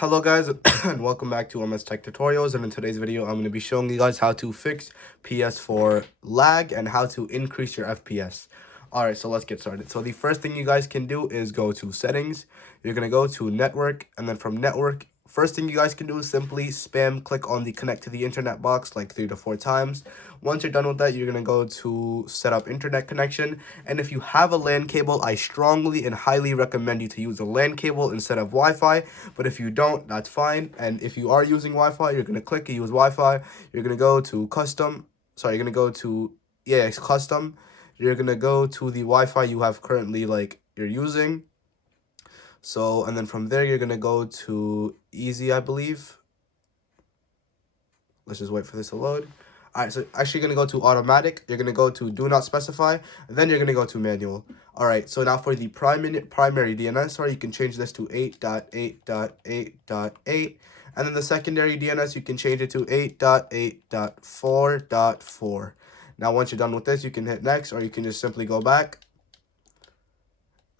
Hello guys and welcome back to MS Tech Tutorials, and in today's video I'm going to be showing you guys how to fix PS4 lag and how to increase your FPS. Alright, so let's get started. So the first thing you guys can do is go to settings. You're going to go to network, and then from network, first thing you guys can do is simply spam click on the connect to the internet box like 3 to 4 times. Once you're done with that, you're going to go to set up internet connection, and if you have a LAN cable, I strongly and highly recommend you to use a LAN cable instead of Wi-Fi. But if you don't, that's fine. And if you are using Wi-Fi, you're going to click use Wi-Fi. You're going to go to custom. Sorry, you're going to go to, it's custom. You're going to go to the Wi-Fi you have currently, you're using. So, and then from there, you're going to go to easy, I believe. Let's just wait for this to load. Alright, so actually you're going to go to automatic. You're going to go to do not specify. And then you're going to go to manual. Alright, so now for the primary DNS, you can change this to 8.8.8.8. And then the secondary DNS, you can change it to 8.8.4.4. Now, once you're done with this, you can hit next, or you can just simply go back.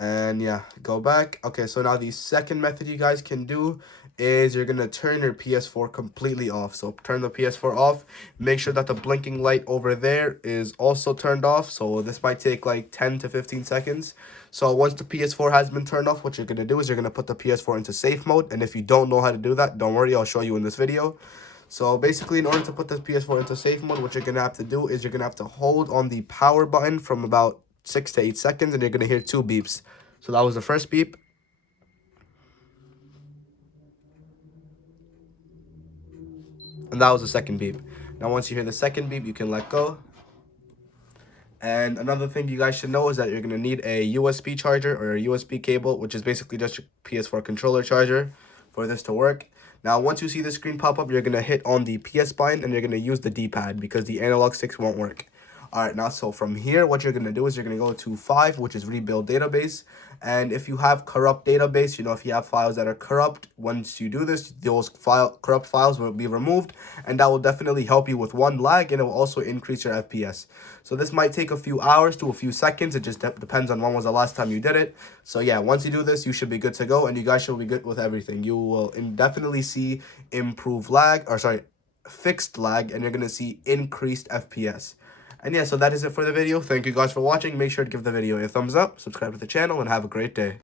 And yeah, go back. Okay, so now the second method you guys can do is you're going to turn your PS4 completely off. So turn the PS4 off. Make sure that the blinking light over there is also turned off. So this might take like 10 to 15 seconds. So once the PS4 has been turned off, what you're going to do is you're going to put the PS4 into safe mode. And if you don't know how to do that, don't worry, I'll show you in this video. So basically, in order to put this PS4 into safe mode, what you're going to have to do is you're going to have to hold on the power button from about 6 to 8 seconds, and you're going to hear 2 beeps. So that was the first beep. And that was the second beep. Now, once you hear the second beep, you can let go. And another thing you guys should know is that you're going to need a USB charger or a USB cable, which is basically just your PS4 controller charger for this to work. Now, once you see the screen pop up, you're going to hit on the PS button and you're going to use the D-pad because the analog sticks won't work. Alright, now so from here, what you're going to do is you're going to go to 5, which is rebuild database. And if you have corrupt database, if you have files that are corrupt, once you do this, those corrupt files will be removed. And that will definitely help you with lag, and it will also increase your FPS. So this might take a few hours to a few seconds. It just depends on when was the last time you did it. So yeah, once you do this, you should be good to go, and you guys should be good with everything. You will definitely see fixed lag, and you're going to see increased FPS. And yeah, so that is it for the video. Thank you guys for watching. Make sure to give the video a thumbs up, subscribe to the channel, and have a great day.